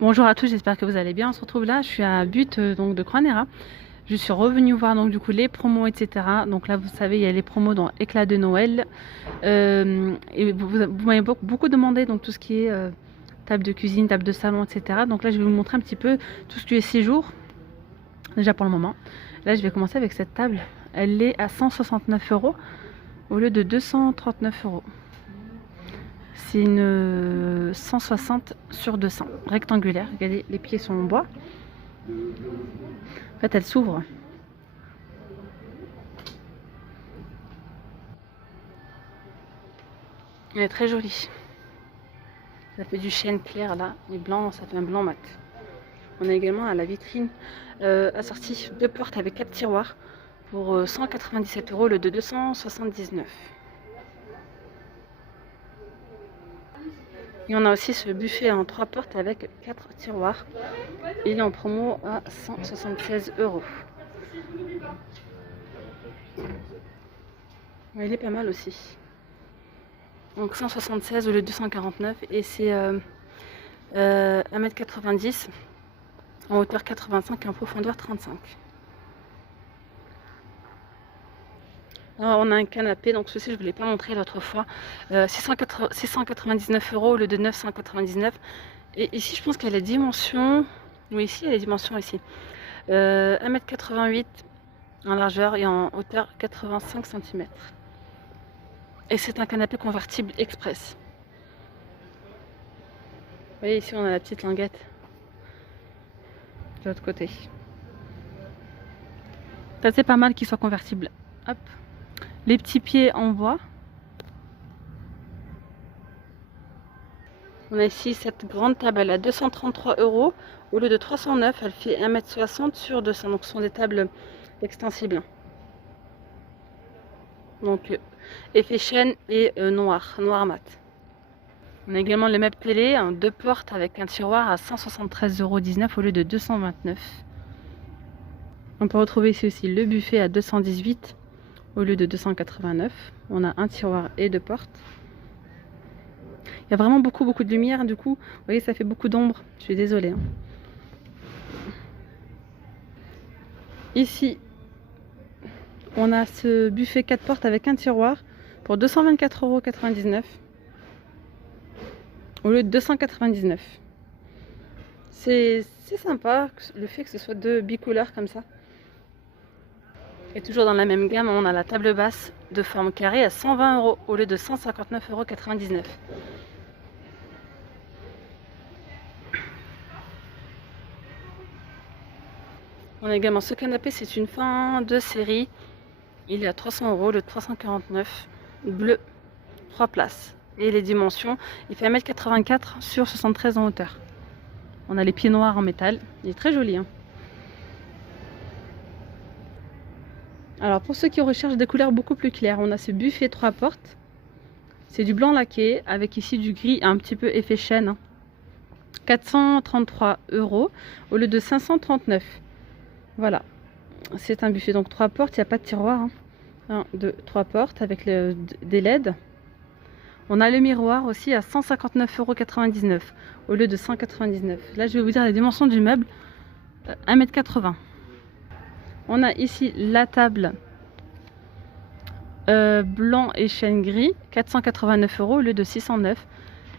Bonjour à tous, j'espère que vous allez bien. On se retrouve là, je suis à But donc de Croix-Néra. Je suis revenue voir donc du coup les promos, etc. Donc là, vous savez, il y a les promos dans Éclat de Noël. Et vous m'avez beaucoup demandé donc tout ce qui est table de cuisine, table de salon, etc. Donc là, je vais vous montrer un petit peu tout ce qui est séjour, déjà pour le moment. Là, je vais commencer avec cette table. Elle est à 169 € au lieu de 239 €. C'est une 160 sur 200, rectangulaire. Regardez, les pieds sont en bois. En fait, elle s'ouvre. Elle est très jolie. Ça fait du chêne clair là, et blanc, ça fait un blanc mat. On a également à la vitrine assortie 2 portes avec 4 tiroirs pour 197 € le de 279. Et on a aussi ce buffet en 3 portes avec 4 tiroirs. Il est en promo à 176 €. Il est pas mal aussi. Donc 176 au lieu de 249 et c'est 1,90 m en hauteur 85 et en profondeur 35. Alors, on a un canapé, donc ceci je ne vous l'ai pas montré l'autre fois, 699 € au lieu de 999. Et ici je pense qu'il y a les dimensions, oui ici il y a les dimensions ici, 1,88 m en largeur et en hauteur 85 cm. Et c'est un canapé convertible express. Vous voyez ici on a la petite languette de l'autre côté. Ça c'est pas mal qu'il soit convertible. Hop. Les petits pieds en bois. On a ici cette grande table, elle a 233 € au lieu de 309. Elle fait 1,60 m sur 200. Donc ce sont des tables extensibles. Donc effet chêne et noir mat. On a également le meuble télé, 2 portes avec un tiroir à 173,19 € au lieu de 229. On peut retrouver ici aussi le buffet à 218 au lieu de 289. On a un tiroir et 2 portes. Il y a vraiment beaucoup de lumière, du coup, vous voyez, ça fait beaucoup d'ombre. Je suis désolée. Ici, on a ce buffet 4 portes avec un tiroir pour 224,99 € au lieu de 299. C'est sympa le fait que ce soit deux bicouleurs comme ça. Et toujours dans la même gamme, on a la table basse de forme carrée à 120 € au lieu de 159,99 €. On a également ce canapé, c'est une fin de série. Il est à 300 € le 349, bleu, 3 places. Et les dimensions, il fait 1,84 m sur 73 en hauteur. On a les pieds noirs en métal, il est très joli. Alors pour ceux qui recherchent des couleurs beaucoup plus claires, on a ce buffet 3 portes. C'est du blanc laqué avec ici du gris un petit peu effet chêne. 433 € au lieu de 539. Voilà, c'est un buffet donc 3 portes, il n'y a pas de tiroir. 1, 2, 3 portes avec des LED. On a le miroir aussi à 159,99 € au lieu de 199. Là je vais vous dire les dimensions du meuble, 1,80 m. On a ici la table blanc et chêne gris, 489 € au lieu de 609.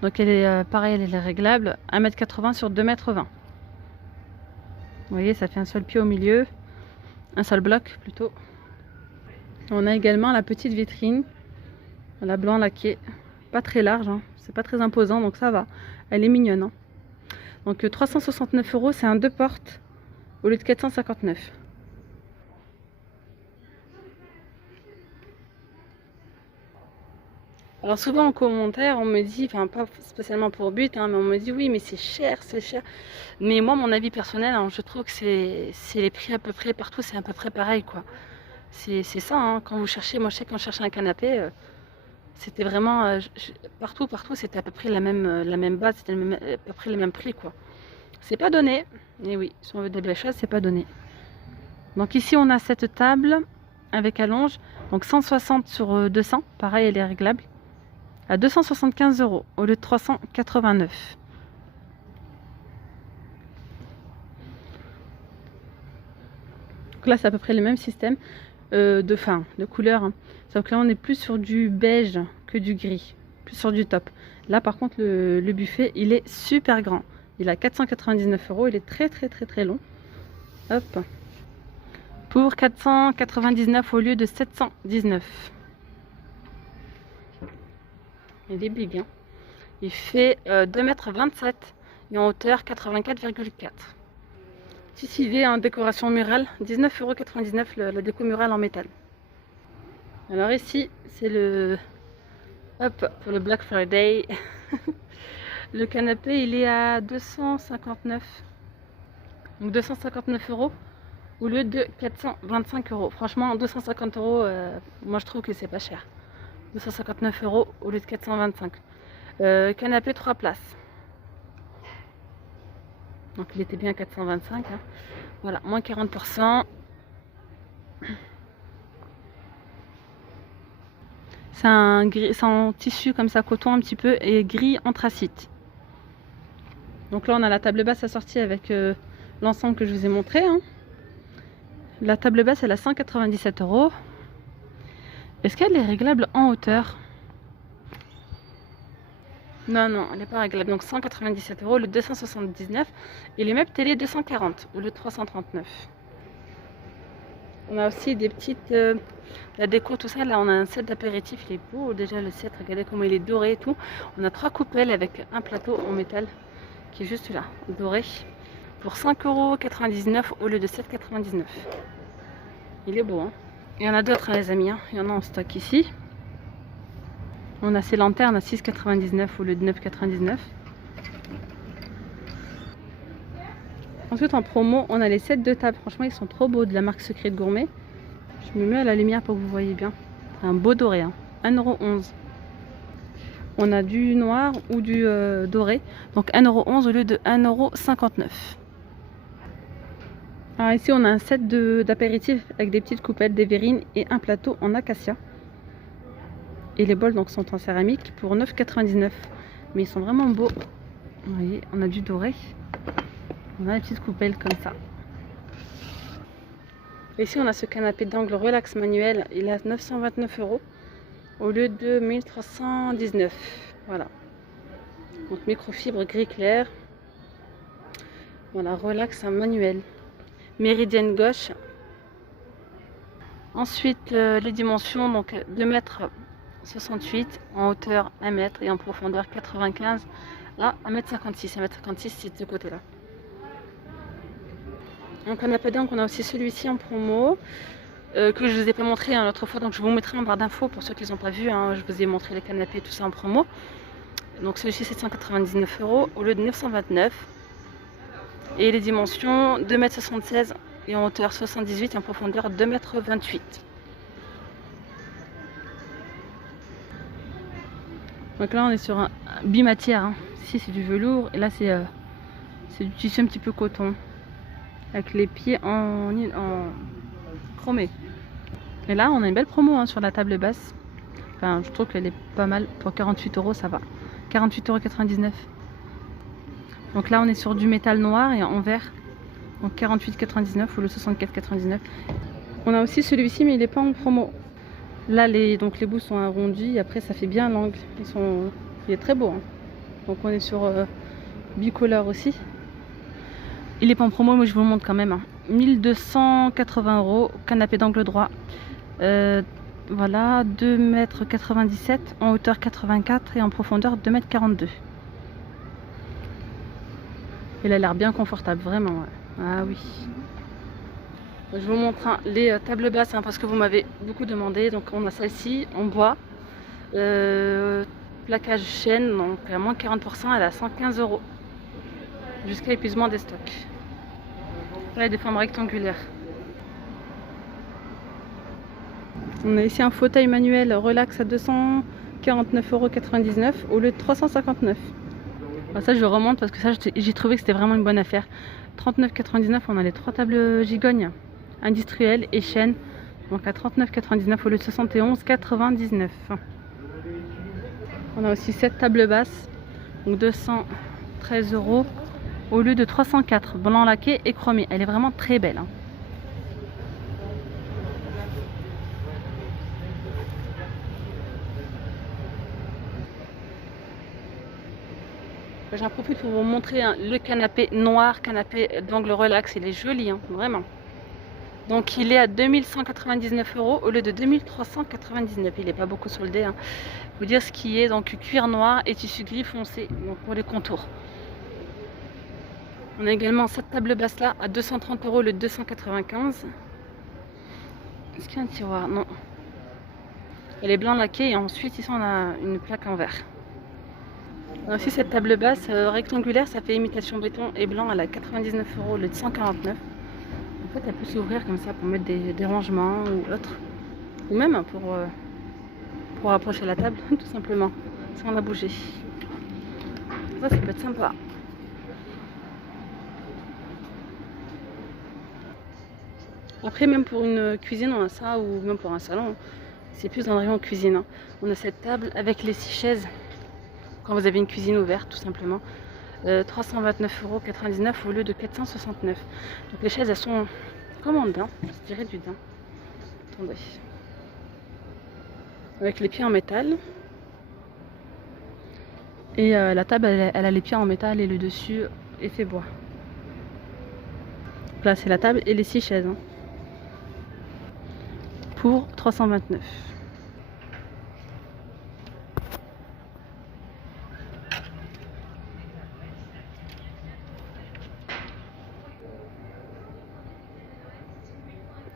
Donc elle est pareil, elle est réglable, 1,80 m sur 2,20 m. Vous voyez, ça fait un seul pied au milieu, un seul bloc plutôt. On a également la petite vitrine, la blanc laqué, pas très large, c'est pas très imposant donc ça va. Elle est mignonne. Donc 369 €, c'est un 2 portes au lieu de 459. Alors souvent en commentaire, on me dit, enfin pas spécialement pour But, mais on me dit oui mais c'est cher, c'est cher. Mais moi mon avis personnel, je trouve que c'est les prix à peu près partout, c'est à peu près pareil quoi. C'est ça, quand vous cherchez, moi je sais quand je cherchais un canapé, c'était vraiment, partout c'était à peu près la même base, c'était à peu près les mêmes prix quoi. C'est pas donné, et oui, si on veut des belles choses, c'est pas donné. Donc ici on a cette table avec allonge, donc 160 sur 200, pareil elle est réglable. À 275 € au lieu de 389. Donc là c'est à peu près le même système de couleur, hein. Sauf que là on est plus sur du beige que du gris, plus sur du top. Là par contre le buffet il est super grand. Il a 499 €, il est très long. Hop. Pour 499 au lieu de 719. Il est big, hein. Il fait 2,27 m et en hauteur 84,4. Petite idée en décoration murale, 19,99 € la déco murale en métal. Alors ici, c'est le... Hop, pour le Black Friday. Le canapé, il est à 259. Donc 259 € au lieu de 425 €. Franchement, 250 €, moi je trouve que c'est pas cher. 259 € au lieu de 425. Canapé 3 places. Donc il était bien à 425. Hein. Voilà, moins 40%. C'est en tissu comme ça, coton un petit peu, et gris anthracite. Donc là on a la table basse assortie avec l'ensemble que je vous ai montré. Hein. La table basse elle a 197 €. Est-ce qu'elle est réglable en hauteur? Non, elle n'est pas réglable. Donc 197 €, le 279. Et les meubles télé 240 ou le 339. On a aussi des petites... la déco, tout ça. Là, on a un set d'apéritif. Il est beau déjà le set. Regardez comment il est doré et tout. On a 3 coupelles avec un plateau en métal qui est juste là, doré. Pour 5,99 € au lieu de 7,99 €. Il est beau, hein. Il y en a d'autres, hein, les amis. Hein. Il y en a en stock ici. On a ces lanternes à 6,99 € au lieu de 9,99 €. Ensuite en promo on a les sets de table. Franchement ils sont trop beaux, de la marque Secret Gourmet. Je me mets à la lumière pour que vous voyez bien. C'est un beau doré, hein. 1,11 €. On a du noir ou du doré. Donc 1,11 € au lieu de 1,59 €. Alors ici on a un set d'apéritifs avec des petites coupettes, des verrines et un plateau en acacia. Et les bols donc sont en céramique pour 9,99 €. Mais ils sont vraiment beaux. Vous voyez, on a du doré. On a des petites coupelles comme ça. Et ici on a ce canapé d'angle relax manuel. Il est à 929 € au lieu de 1319. Voilà. Donc microfibre gris clair. Voilà, relax manuel. Méridienne gauche. Ensuite les dimensions, donc 2,68 m en hauteur 1 m et en profondeur 95 à 1,56 m. 1,56 m c'est de ce côté là. Un canapé d'angle, on a aussi celui-ci en promo que je vous ai pas montré l'autre fois, donc je vous mettrai en barre d'infos pour ceux qui n'ont pas vu. Hein, je vous ai montré les canapés tout ça en promo. Donc celui-ci 799 € au lieu de 929 et les dimensions 2,76 m et en hauteur 78 et en profondeur 2,28 m. Donc là on est sur un bimatière, hein. Ici c'est du velours et là c'est du tissu un petit peu coton avec les pieds en chromé. Et là on a une belle promo, hein, sur la table basse. Enfin je trouve qu'elle est pas mal. Pour 48 € ça va. 48,99 €. Donc là on est sur du métal noir et en vert. Donc 48,99 € ou le 64,99 €. On a aussi celui-ci mais il n'est pas en promo. Là les bouts sont arrondis, après ça fait bien l'angle. Il est très beau, hein. Donc on est sur bicolore aussi. Il est pas en promo mais je vous le montre quand même, hein. 1280 €, canapé d'angle droit. Voilà, 2,97 m en hauteur 84 et en profondeur 2,42 m. Il a l'air bien confortable, vraiment, ouais. Ah oui. Je vous montre, hein, les tables basses, hein, parce que vous m'avez beaucoup demandé. Donc on a celle-ci en bois, plaquage chêne, donc à moins 40%, elle a 115 € jusqu'à épuisement des stocks. Là, des formes rectangulaires. On a ici un fauteuil manuel relax à 249,99 € au lieu de 359 €. Alors ça je remonte parce que ça j'ai trouvé que c'était vraiment une bonne affaire. 39,99 €, on a les 3 tables gigognes industrielles et chêne. Donc à 39,99 € au lieu de 71,99 €. On a aussi cette table basse, donc 213 € au lieu de 304 €, blanc laqué et chromé. Elle est vraiment très belle, hein. J'en profite pour vous montrer hein, le canapé noir, canapé d'angle relax. Il est joli, hein, vraiment. Donc il est à 2199 € au lieu de 2399. Il n'est pas beaucoup soldé. Hein. Vous dire ce qui est donc cuir noir et tissu gris foncé donc pour les contours. On a également cette table basse là à 230 € le 295. Est-ce qu'il y a un tiroir? Non. Elle est blanc laquée et ensuite ici on a une plaque en verre. On a aussi cette table basse rectangulaire, ça fait imitation béton et blanc, elle a 99 € le 149. En fait elle peut s'ouvrir comme ça pour mettre des rangements ou autre. Ou même pour approcher la table tout simplement, sans la bouger. Ça peut être sympa. Après, même pour une cuisine, on a ça, ou même pour un salon, c'est plus un rayon cuisine. Hein. On a cette table avec les 6 chaises, quand vous avez une cuisine ouverte, tout simplement. 329,99 € au lieu de 469. Donc les chaises, elles sont comme en daim, je dirais du daim. Attendez. Avec les pieds en métal. Et la table, elle a les pieds en métal et le dessus est fait bois. Là, c'est la table et les 6 chaises. Hein. Pour 329.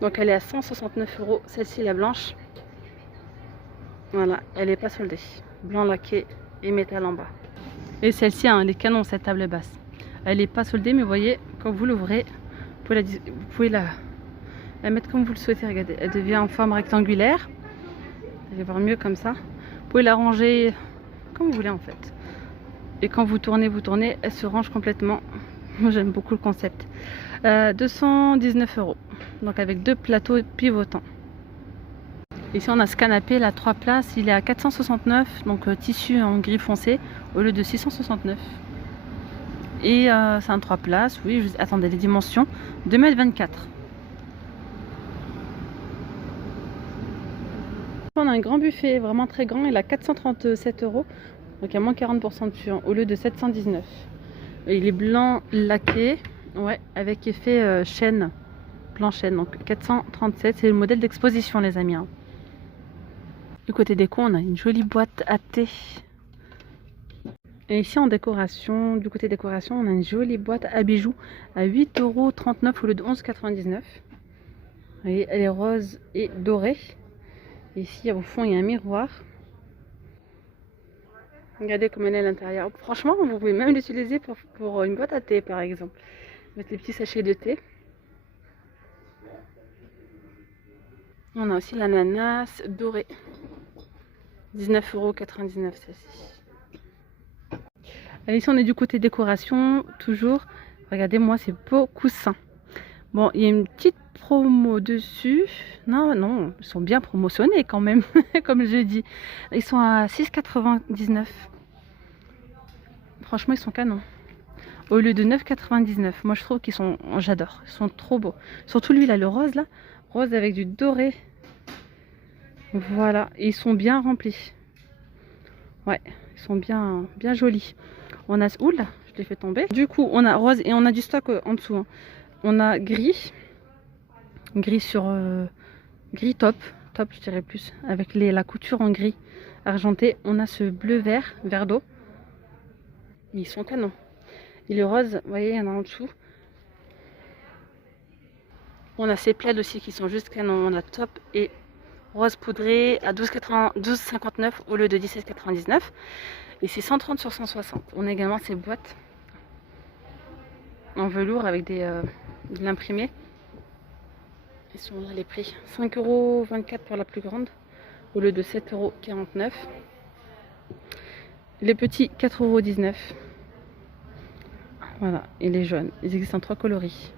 Donc elle est à 169 €, celle-ci la blanche. Voilà, elle n'est pas soldée. Blanc laqué et métal en bas. Et celle-ci, hein, elle est canon cette table basse. Elle n'est pas soldée, mais vous voyez, quand vous l'ouvrez, vous pouvez la mettre comme vous le souhaitez. Regardez, elle devient en forme rectangulaire. Vous allez voir mieux comme ça. Vous pouvez la ranger comme vous voulez en fait. Et quand vous tournez, elle se range complètement. Moi j'aime beaucoup le concept. 219 €. Donc avec 2 plateaux pivotants. Ici on a ce canapé, là 3 places, il est à 469, donc tissu en gris foncé au lieu de 669. Et c'est un 3 places, oui, attendez les dimensions, 2,24 m. On a un grand buffet, vraiment très grand, il est à 437 €, donc il y a moins 40% dessus, hein, au lieu de 719. Et il est blanc laqué, ouais, avec effet chêne, blanc chêne, donc 437, c'est le modèle d'exposition les amis. Hein. Du côté déco, on a une jolie boîte à thé. Et ici en décoration, du côté décoration, on a une jolie boîte à bijoux à 8,39 € au lieu de 11,99 €. Vous voyez, elle est rose et dorée. Et ici au fond, il y a un miroir. Regardez comme elle est à l'intérieur. Franchement, vous pouvez même l'utiliser pour une boîte à thé par exemple. Mettre les petits sachets de thé. On a aussi l'ananas doré. 19,99 € celle-ci. Ici on est du côté décoration, toujours. Regardez moi ces beaux coussins. Bon, il y a une petite promo dessus. Non, ils sont bien promotionnés quand même, comme je dis. Ils sont à 6,99 €. Franchement, ils sont canons. Au lieu de 9,99 €. Moi, je trouve qu'ils sont... J'adore. Ils sont trop beaux. Surtout lui, là, le rose, là. Rose avec du doré. Voilà. Et ils sont bien remplis. Ouais, ils sont bien jolis. On a... Oula, je l'ai fait tomber. Du coup, on a rose et on a du stock en dessous. Hein. On a gris. Gris sur... gris top. Top, je dirais plus. Avec la couture en gris argenté. On a ce bleu vert d'eau. Ils sont canons. Et le rose, vous voyez, il y en a en dessous. On a ces plaids aussi qui sont juste canons. On a top et rose poudré à 12,59 € au lieu de 17,99 €. Et c'est 130 sur 160. On a également ces boîtes en velours avec de l'imprimé. Ils sont là les prix. 5,24 € pour la plus grande au lieu de 7,49 €. Les petits 4,19 €. Voilà, et les jaunes, ils existent en 3 coloris.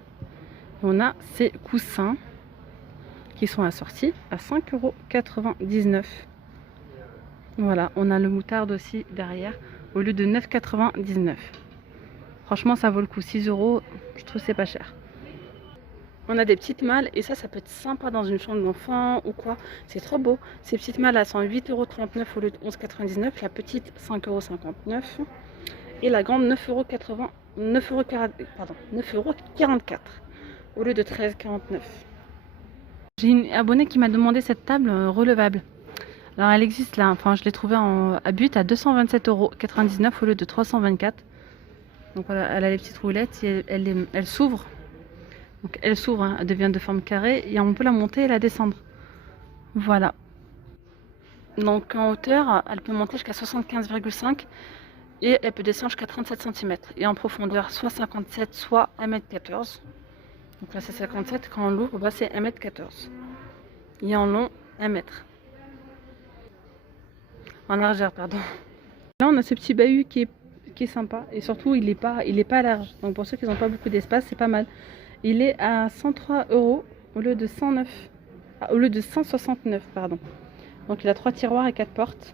Et on a ces coussins qui sont assortis à 5,99 €. Voilà, on a le moutarde aussi derrière au lieu de 9,99 €. Franchement, ça vaut le coup. 6 €, je trouve que c'est pas cher. On a des petites malles et ça peut être sympa dans une chambre d'enfant ou quoi. C'est trop beau. Ces petites malles, elles sont 8,39 € au lieu de 11,99 €. La petite, 5,59 €. Et la grande 9,80 €, 9,44 € au lieu de 13,49 €. J'ai une abonnée qui m'a demandé cette table relevable. Alors elle existe là, enfin je l'ai trouvée à but à 227,99 € au lieu de 324 €. Donc voilà, elle a les petites roulettes et elle s'ouvre. Donc elle s'ouvre, hein, elle devient de forme carrée et on peut la monter et la descendre. Voilà. Donc en hauteur, elle peut monter jusqu'à 75,5 et elle peut descendre jusqu'à 37 cm. Et en profondeur, soit 57, soit 1,14 m. Donc là c'est 57, quand on l'ouvre, bah, c'est 1,14 m. Et en long, 1 mètre. En largeur, pardon. Là on a ce petit bahut qui est sympa et surtout il est pas large. Donc pour ceux qui n'ont pas beaucoup d'espace, c'est pas mal. Il est à 103 € au lieu de 109, au lieu de 169, pardon. Donc il a 3 tiroirs et 4 portes.